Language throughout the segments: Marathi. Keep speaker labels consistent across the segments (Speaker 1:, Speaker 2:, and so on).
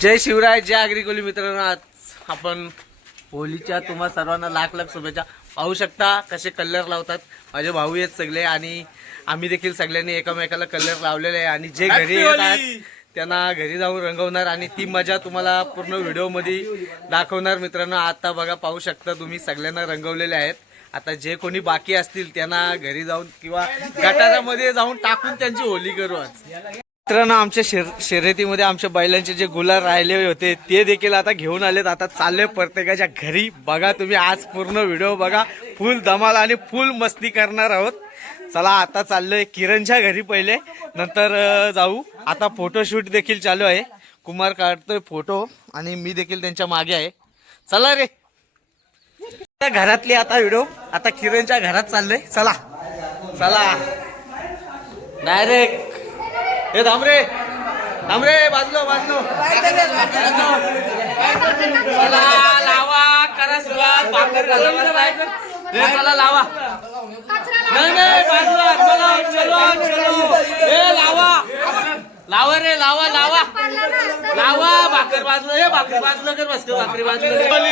Speaker 1: जय शिवराय जय अग्रिकोली मित्रांनो. आज आपण होलीच्या तुम्हा सर्वांना लाख लाख शुभेच्छा. पाहू शकता कसे कलर लावतात. माझे भाऊ आहेत सगळे आणि आम्ही देखील सगळ्यांनी एकमेकाला कलर लावलेले आहे. आणि जे घरी येतात त्यांना घरी जाऊन रंगवणार आणि ती मजा तुम्हाला पूर्ण व्हिडिओमध्ये दाखवणार मित्रांनो. आता बघा पाहू शकता तुम्ही सगळ्यांना रंगवलेले आहेत. आता जे कोणी बाकी असतील त्यांना घरी जाऊन किंवा गटारामध्ये जाऊन टाकून त्यांची होली करू आज. मित्रांनो आमच्या शर शर्यतीमध्ये आमच्या बैलांचे जे गुलाल राहिले होते ते देखील आता घेऊन आलेत. आता चालले प्रत्येकाच्या घरी. बघा तुम्ही आज पूर्ण व्हिडिओ बघा. फुल धमाल आणि फुल मस्ती करणार आहोत. चला आता चाललोय किरणच्या घरी पहिले. नंतर जाऊ. आता फोटोशूट देखील चालू आहे. कुमार काढतोय फोटो आणि मी देखील त्यांच्या मागे आहे. चला रे. घरातली आता व्हिडिओ. आता किरणच्या घरात चाललोय. चला. चला. डायरेक्ट हे थांब रे थांब रे बाजलो बाजलो. चला लावा करा सुरुवात भाकर घाला बसलाय. हे चला लावा. नाही नाही बाजूला चलो चलो चलो. हे लावा. लावा रे लावा लावा. लावा भाकर बाजूला हे भाकर बाजूला कर बस भाकरी बाजूला कर.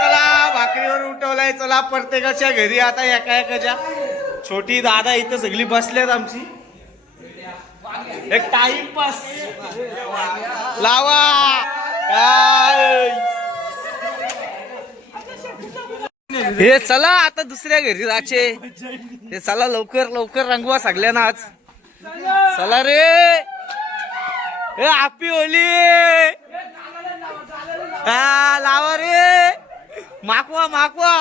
Speaker 1: चला भाकरीवर उठवलाय चला प्रत्येकाच्या घरी आता एका एकाच्या छोटी दादा इथं सगळी बसल्यात आमची. एक टाइमपास. लावा. हे चला आता दुसऱ्या घरी जायचे. हे चला लवकर लवकर रंगवा सगळ्यांना आज. चला रे. हे आपी होली हा लावा रे. माकवा माकवा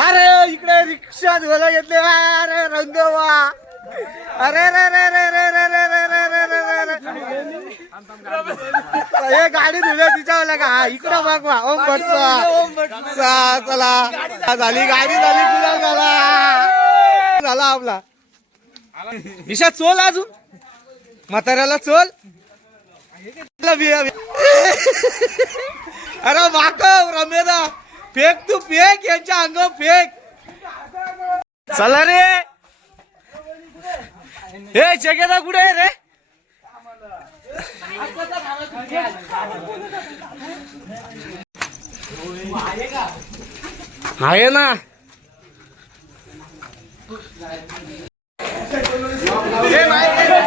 Speaker 1: अरे इकडे रिक्षा धुवायला घेतले अरे रंगवा अरे रे रे रे रे रे रे रे रे रे रे रे हे गाडी धुल्या तिच्यावाला का हा इकडं वा ओम भटचा चला झाली गाडी झाली गुलाल झाला झाला आपला विषा चोल अजून म्हाताऱ्याला चोल अरे वाकव रमेदा. फेक तू फेक यांच्या अंग फेक. चला रे. हे जगेदा कुठे आहे रे? आहे ना.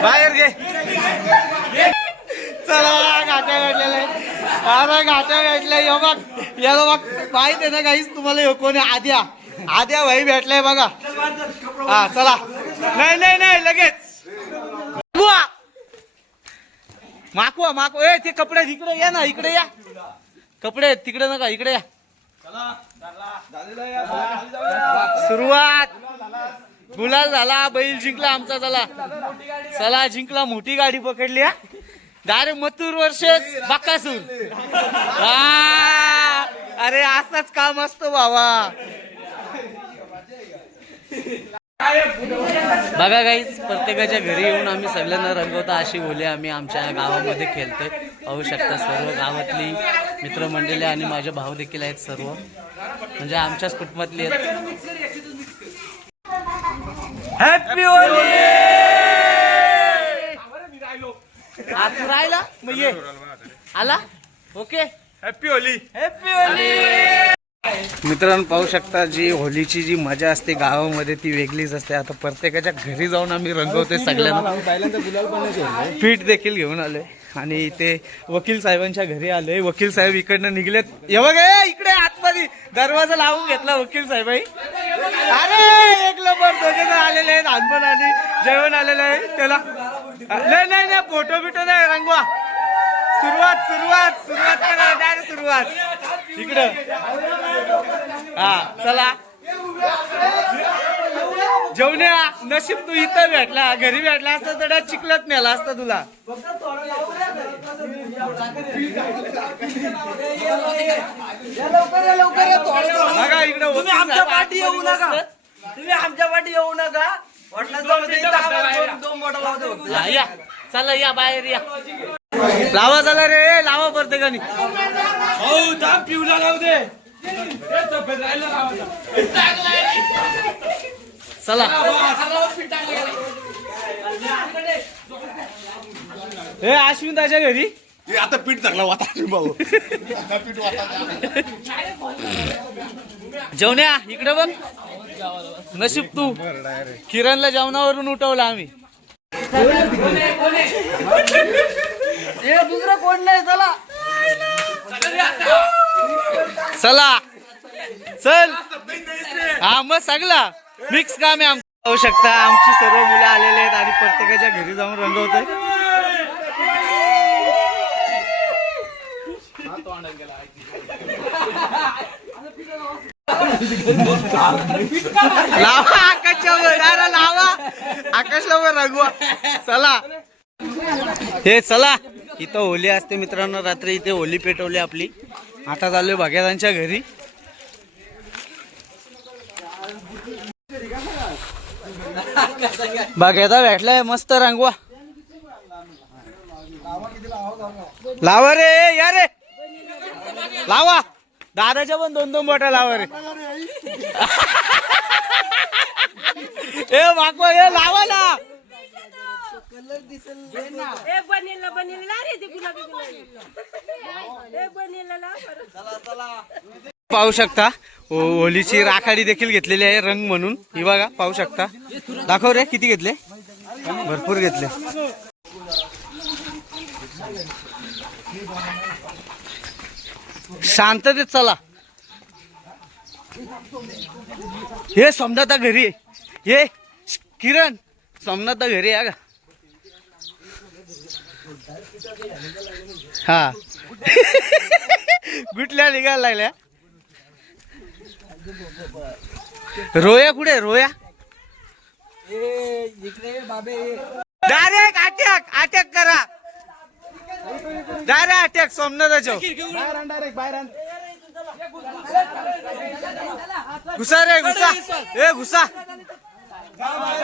Speaker 1: बाहेर गे घे. चला. अरे घाट्या भेटल्या यो बघ. याला बघ माहीत आहे ना काहीच तुम्हाला ह्यो कोणी आद्या. आद्या भाई भेटलाय बघा. हा चला. नाही नाही नाही लगेच. मागवा. मागवा मागवा. ए ते कपडे इकडे या ना इकडे या. कपडे तिकडे नका इकडे या. सुरुवात. गुलाल झाला बैल जिंकला आमचा चला. चला जिंकला मोठी गाडी पकडली हा. डायरेक्ट मथुर वर्षेस बकासूर अरे असंच काम असतं बाबा बघा गाईच प्रत्येकाच्या घरी येऊन आम्ही सगळ्यांना रंगवता अशी होली आम्ही आमच्या गावामध्ये खेळतोय. पाहू शकता सर्व गावातली मित्रमंडळी आणि माझे भाऊ देखील आहेत सर्व. म्हणजे आमच्याच कुटुंबातली आहेत. हॅपी तू राहिला? मग ये. आला? Okay.
Speaker 2: Happy Holi
Speaker 1: happy Holi मित्रांनो पाहू शकता जी होलीची जी मजा असते गावामध्ये ती वेगळीच असते. आता प्रत्येकाच्या घरी जाऊन आम्ही रंगवतोय सगळ्यांना. पीठ देखील घेऊन आलोय. आणि इथे वकील साहेबांच्या घरी आलोय. वकील साहेब इकडनं निघलेत. हे बघ ए, इकडे आतमध्ये. दरवाजा लावून घेतला वकील साहेब अरे एक नंबर दोघे जण आलेले आहेत. हनुमान आणि जेवण आलेलं आहे त्याला नाही नाही नाही फोटो बिटो नाही रंगवा. सुरुवात सुरुवात सुरुवात करा डायरेक्ट सुरुवात. इकडं. हा चला. जेवण्या नशीब तू इथं भेटला घरी भेटला असता तर चिकलत नेला असता तुला. बघा इकडं
Speaker 3: आमच्या पाठी येऊ नका. तुम्ही आमच्या पाठी येऊ नका.
Speaker 1: हा, या. चला या बाहेर या. लावा चला रे लावा परते
Speaker 2: भाऊ दाम पिवला लावू दे.
Speaker 1: चला. हे अश्विन त्याच्या घरी?
Speaker 2: आता पीठ चांगला वाता भाऊ.
Speaker 1: पीठ वाता जेवण्या इकडे बघ. नशीब तू. किरणला जेवणावरून उठवला आम्ही.
Speaker 3: हे दुसरं कोण नाही चला.
Speaker 1: चला. चल. हा मग सगळा. मिक्स काम आहे आमचं. पाहू शकता. आमची सर्व मुलं आलेले आहेत आणि प्रत्येकाच्या घरी जाऊन रंगवत लावा आकाशच्या वर अरे लावा. आकाशला वर रंगवा. चला. हे चला. इथं होली असते मित्रांनो रात्री इथे होली पेटवली आपली. आता चाललोय भाग्यदांच्या घरी. भाग्यदा भेटलाय मस्त रंगवा. लावा रे या रे. लावा. दादाच्या पण दोन दोन बोटा लावा रे. ए मागवा ए लावा ना.
Speaker 4: ए बनेला बनेला रे ते गुलाबी गुलाबी. ए बनेला ला बरं.
Speaker 1: पाहू शकता हो- होलीची राखाडी देखील घेतलेली आहे रंग म्हणून. ही बघा पाहू शकता. दाखव रे किती घेतले? भरपूर घेतले. शांततेत चला. हे समजा घरी. हे किरण समजा घरी आहे का? हा. गुटल्या निघायला लागल्या. रोया कुठे रोया? डायरेक्ट अटॅक अटॅक करा. डायरेक्ट अटॅक सोमनाथाच्या घुसा रे घुसा ए घुसा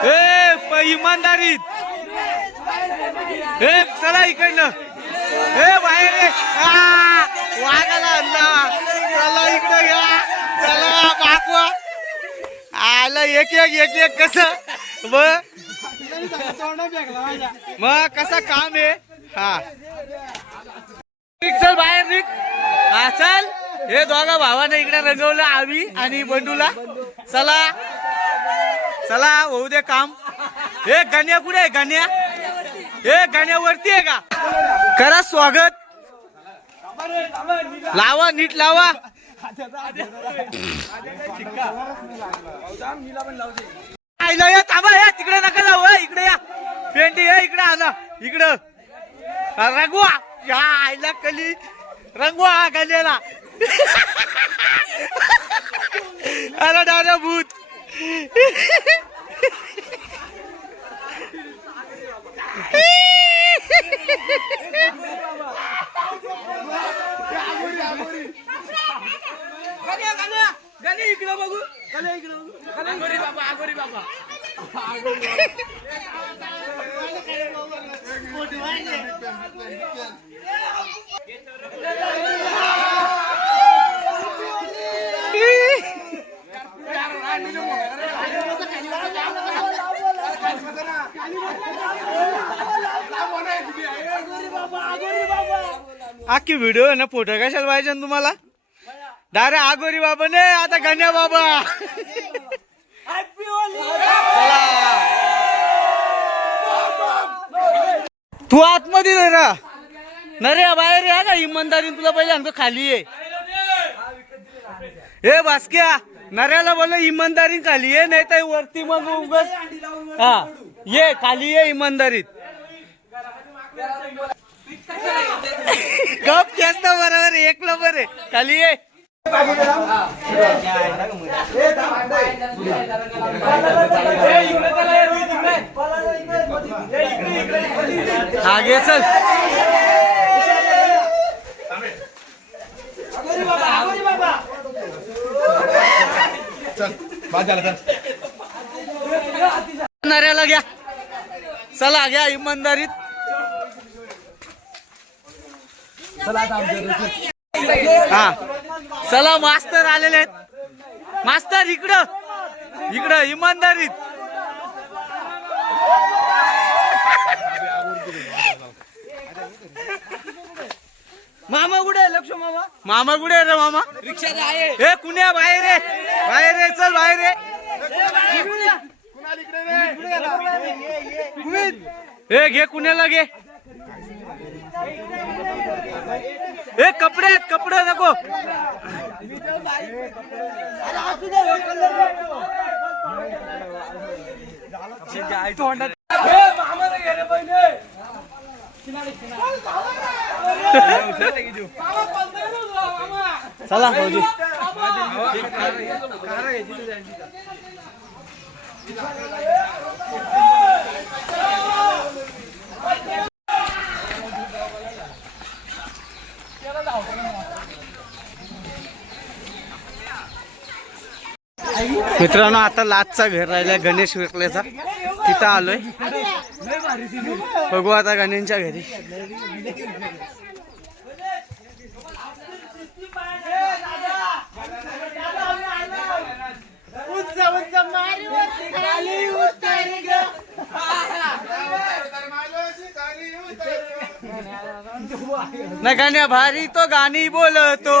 Speaker 1: ए प- इमानदारीत ए चला इकडनं ए बाहेर ये. आ, वाघाला आणला चला इकडं घ्या चला मागवा आलं एक एक एक एक कस मग मग कसं काम आहे हा. चल बाहेर निघ. हा चल. हे दोघा भावाने इकडे रंगवलं आम्ही आणि बंडूला. चला. चला होऊ दे काम. हे गण्या कुठे आहे गण्या? हे गण्यावरती आहे का? करा स्वागत. लावा नीट लावा. आईला या थांबा या. तिकडे नका जाऊ इकडे या. पेंटी या इकडे आणा. इकडं. रंगवा या आईला कली रंगवा गल्याला अरे दादा भूत. आखी व्हिडिओ आहे ना फोटो कशाला पाहिजे तुम्हाला? डायरेक्ट आगोरी बाबा ने आता गण्या बाबा चला. तू आतमध्ये नाही रा नरे बाहेर या ना इमानदारी तुला पहिले आमचं खाली ये. हे बास्क्या नऱ्याला बोल इमानदारी खाली ये नाही तर वरती मग उगस हा ये खाली ये इमानदारीत. गप जास्त बरोबर एक नंबर आहे. खाली ये. हा घे चल। नऱ्याला घ्या. चला घ्या इमानदारीत. हा. चला मास्तर आलेले आहेत. मास्तर इकडं. इकडं इमानदारीत.
Speaker 3: मामा कुठे आहे लक्ष मामा?
Speaker 1: मामा कुठे आहे रे मामा?
Speaker 3: रिक्षा आहे
Speaker 1: ए कुण्या? बाहेर रे बाहेर रे चल बाहेर रे? ए घे कुण्याला घे. ए कपडे आहेत कपडे नको. चला भाऊजी मित्रांनो आता लाचचा घर राहिला गणेश विकल्याचा तिथं आलोय. बघू आता गणेशच्या घरी. ना गाण्या भारी तो गाणी बोलतो.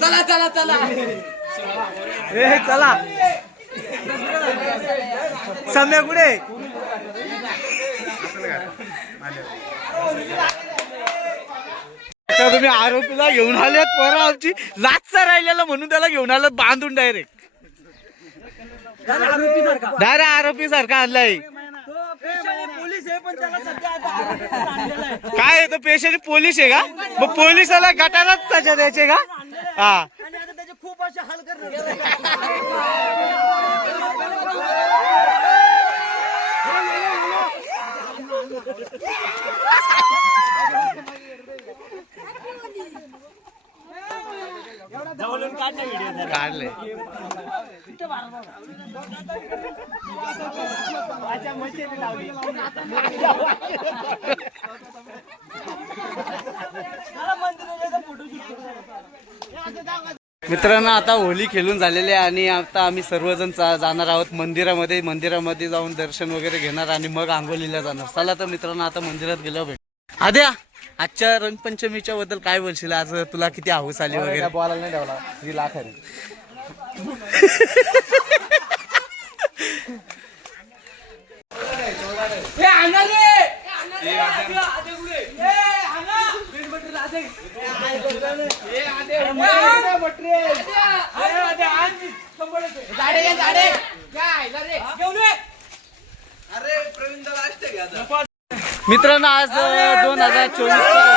Speaker 3: चला चला चला.
Speaker 1: ए चला. सम्या कुठे तुम्ही आरोपीला घेऊन आल्यात पोरं आमची. लाचचा राहिलेला म्हणून त्याला घेऊन आलं बांधून डायरेक्ट डायरेक्ट आरोपी सारखा आणलाय.
Speaker 3: पोलीस आहे पण त्याला सध्या.
Speaker 1: काय तो पेशंट पोलीस आहे का? मग पोलिसाला गटारात त्याच्या द्यायचे का? हा.
Speaker 3: आणि आता त्याचे खूप असे हाल करणार.
Speaker 1: काढले मित्रांनो आता होली खेळून झालेली आहे आणि आता आम्ही सर्वजण जाणार आहोत मंदिरामध्ये. मंदिरामध्ये जाऊन दर्शन वगैरे घेणार आणि मग आंघोलीला जाणार. चला तर मित्रांनो आता मंदिरात गेल्यावर भेट. आद्या आजच्या रंगपंचमीच्या बद्दल काय बोलशील? आज तुला किती हाऊस आली वगैरे?
Speaker 2: बोलायला नाही ठेवला. ही लाख आहे.
Speaker 1: मित्रांनो आज दोन हजार चोवीस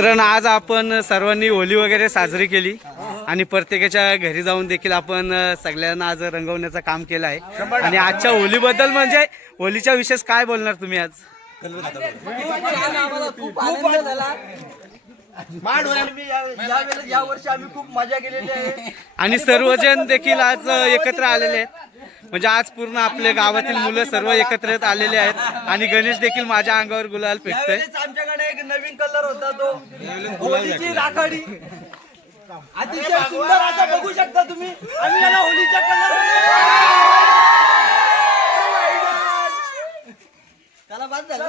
Speaker 1: मित्रांनो आज आपण सर्वांनी होली वगैरे साजरी केली आणि प्रत्येकाच्या घरी जाऊन देखील आपण सगळ्यांना आज रंगवण्याचं काम केलं आहे. आणि आजच्या होलीबद्दल म्हणजे होलीच्या विशेष काय बोलणार तुम्ही आज?
Speaker 3: खूप आनंद झाला. आम्ही या- यावेळेला- या वर्षी आम्ही खूप मजा केलेली आहे
Speaker 1: आणि सर्वजण देखील आज एकत्र आलेले आहेत. म्हणजे आज पूर्ण आपले गावातील मुलं सर्व एकत्र येत आलेले आहेत आणि गणेश देखील माझ्या अंगावर गुलाल फेकतोय
Speaker 3: त्यावेळेस आमच्याकडे एक नवीन कलर होता तो होलीची राखाडी अतिशय सुंदर असा बघू शकता तुम्ही आम्ही याला होलीचा कलर त्याला बाद झाला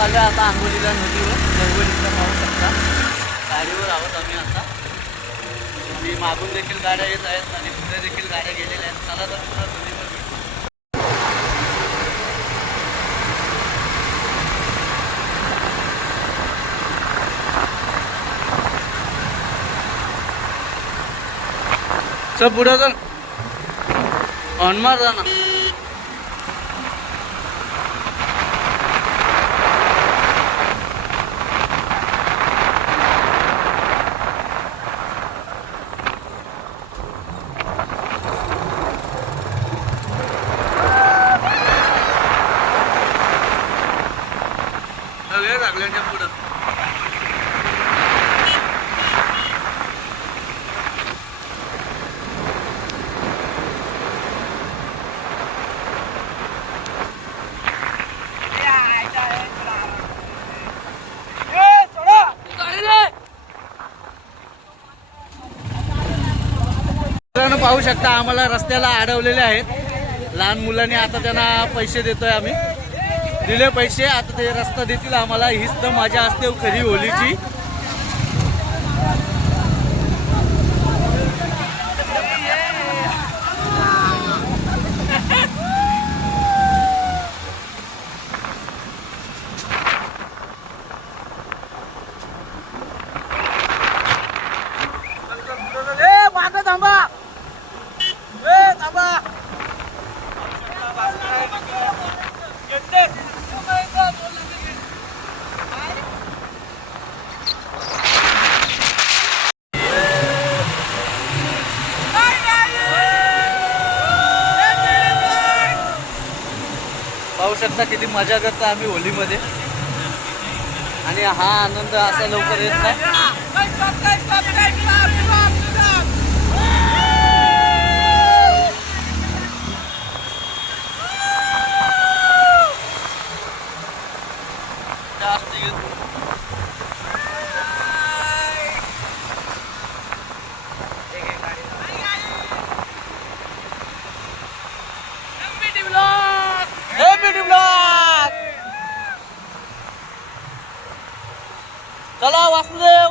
Speaker 1: चालू आहे आता आंबोलीला नदीवर. जवळीकडे पाहू शकता गाडीवर आहोत आम्ही आता. आणि मागून देखील गाड्या येत आहेत आणि पुढे देखील गाड्या गेलेल्या आहेत. चला तर पुन्हा नदीवर भेटू. चल पुढे चल. हनुमान जाणार जा सगळे लागल्याच्या पुढं. पाहू शकता आम्हाला रस्त्याला अडवलेले आहेत. लहान मुलांनी आता त्यांना पैसे देतोय आम्ही. दिले पैसे आता ते रस्ता देतील आम्हाला. हीच तर मजा असते खरी होलीची
Speaker 3: मागं थांबा ए थांबा
Speaker 1: पाहू शकता किती मजा करतो आम्ही होलीमध्ये. आणि हा आनंद असा लवकर येत नाही जास्त येत चला वासुदेव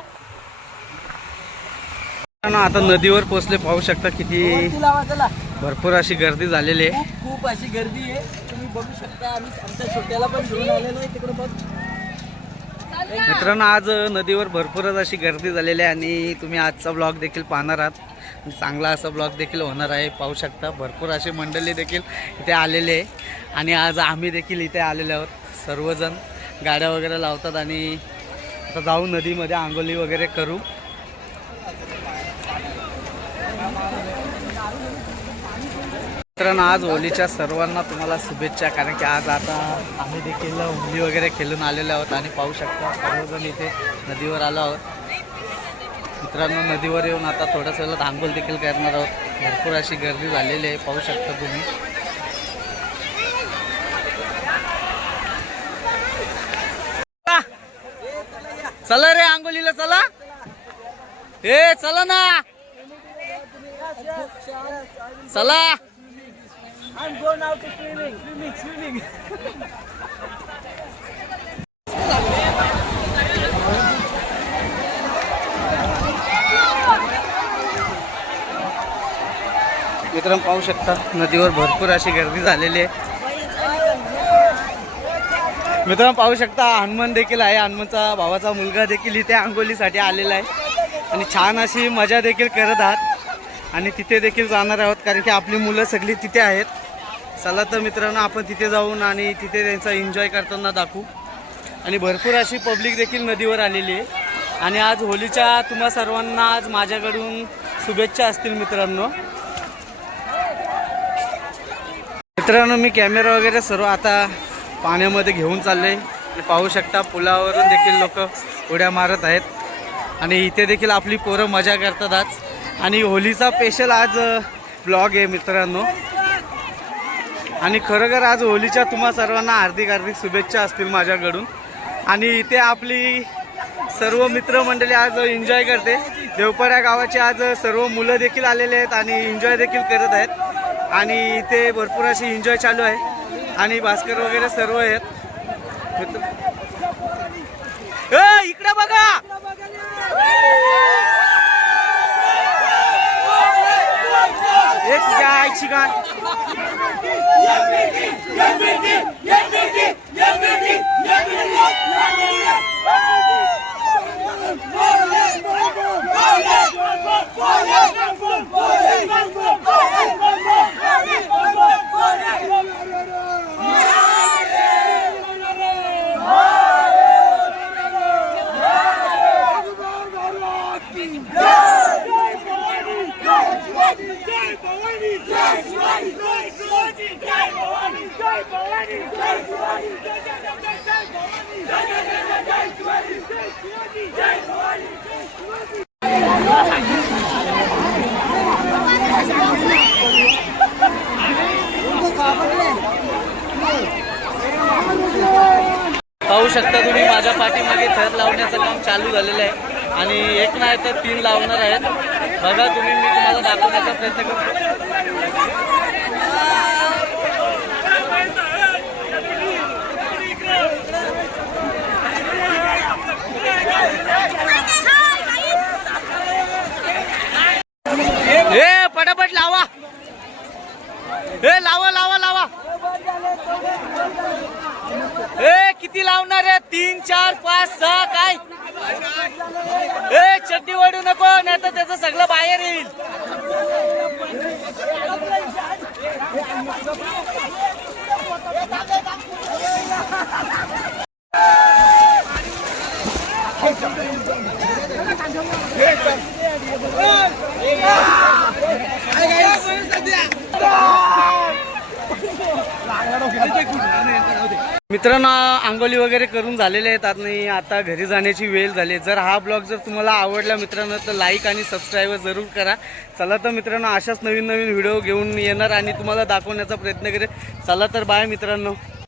Speaker 1: आता नदीवर पोहोचले पाहू शकता किती
Speaker 3: चला
Speaker 1: भरपूर अशी गर्दी झालेली आहे.
Speaker 3: खूप अशी गर्दी आहे. तुम्ही बघू शकता आम्ही आमच्या छोट्याला पण घेऊन आलेलो आहे तिकडे बघ
Speaker 1: मित्रांनो आज नदीवर भरपूरच अशी गर्दी झालेली आहे आणि तुम्ही आजचा ब्लॉग देखील पाहणार आहात. चांगला असा ब्लॉग देखील होणार आहे पाहू शकता. भरपूर असे मंडळी देखील इथे आलेले आहे. आणि आज आम्ही देखील इथे आलेले आहोत. सर्वजण गाड्या वगैरे लावतात आणि आता जाऊ नदीमध्ये आंघोळी वगैरे करू. मित्रांनो आज होलीच्या सर्वांना तुम्हाला शुभेच्छा कारण की आज आता आम्ही देखील होली वगैरे खेळून आलेलो आहोत आणि पाहू शकता सर्वजण इथे नदीवर आलो आहोत. मित्रांनो नदीवर येऊन आता थोड्याच वेळात आंघोळ देखील करणार आहोत. भरपूर अशी गर्दी झालेली आहे पाहू शकता तुम्ही. चला. रे आंघोलीला चला. ए चला ना. चला.
Speaker 3: I'm going out to swimming, swimming, swimming.
Speaker 1: मित्रांनो पाहू शकता नदीवर भरपूर अशी गर्दी झालेली आहे. मित्रांनो पाहू शकता हनुमान देखील आहे. हनुमानचा भावाचा मुलगा देखील इथे आंघोलीसाठी आलेला आहे. आणि छान अशी मजा देखील करत आहात. आणि तिथे देखील जाणार आहोत कारण की आपली मुलं सगळी तिथे आहेत. चला तर मित्रांनो आपण तिथे जाऊन आणि तिथे त्यांचा एन्जॉय करताना दाखवू. आणि भरपूर अशी पब्लिक देखील नदीवर आलेली आहे. आणि आज होलीच्या तुम्हा सर्वांना आज माझ्याकडून शुभेच्छा असतील मित्रांनो. मित्रांनो मी कॅमेरा वगैरे सर्व आता पाण्यामध्ये घेऊन चालले पाहू शकता पुलावरून देखील लोक उड्या मारत आहेत. आणि इथे देखील आपली पोरं मजा करतात आज. आणि होलीचा स्पेशल आज ब्लॉग आहे मित्रांनो. आणि खरोखर आज होलीच्या तुम्हा सर्वांना हार्दिक हार्दिक शुभेच्छा असतील माझ्याकडून. आणि इथे आपली सर्व मित्रमंडळी आज एन्जॉय करते. देवपाड्या गावाचे आज सर्व मुलं देखील आलेले आहेत आणि एन्जॉय देखील करत आहेत. आणि इथे भरपूर अशी एन्जॉय चालू आहे. आणि भास्कर वगैरे सर्व आहेत. इकडे बघा! çıkar. Yemedi, yemedi, yemedi, yemedi, yemedi, yemedi. Böyle, böyle, böyle, böyle. शकता तुम्ही. माझ्या पाठीमागे थर लावण्याचं काम चालू झालेलं आहे. आणि एक नाही तर तीन लावणार आहेत. बघा तुम्ही मी तुम्हाला दाखवण्याचा प्रयत्न करतो. ए पटापट लावा. ए लावा लावा लावा ए किती लावणार आहे? तीन चार पाच सहा काय? ए चड्डी ओढू नको नाही तर त्याचं सगळं बाहेर येईल. मित्रांनो आंघोळी वगैरे करून झालेले आहेत आणि आता घरी जाण्याची वेळ झाली जर हा ब्लॉग जर तुम्हाला आवडला मित्रांनो तर लाईक आणि सबस्क्राईब जरूर करा. चला तर मित्रांनो अशाच नवीन नवीन व्हिडिओ घेऊन येणार आणि तुम्हाला दाखवण्याचा प्रयत्न करेल चला तर बाय मित्रांनो.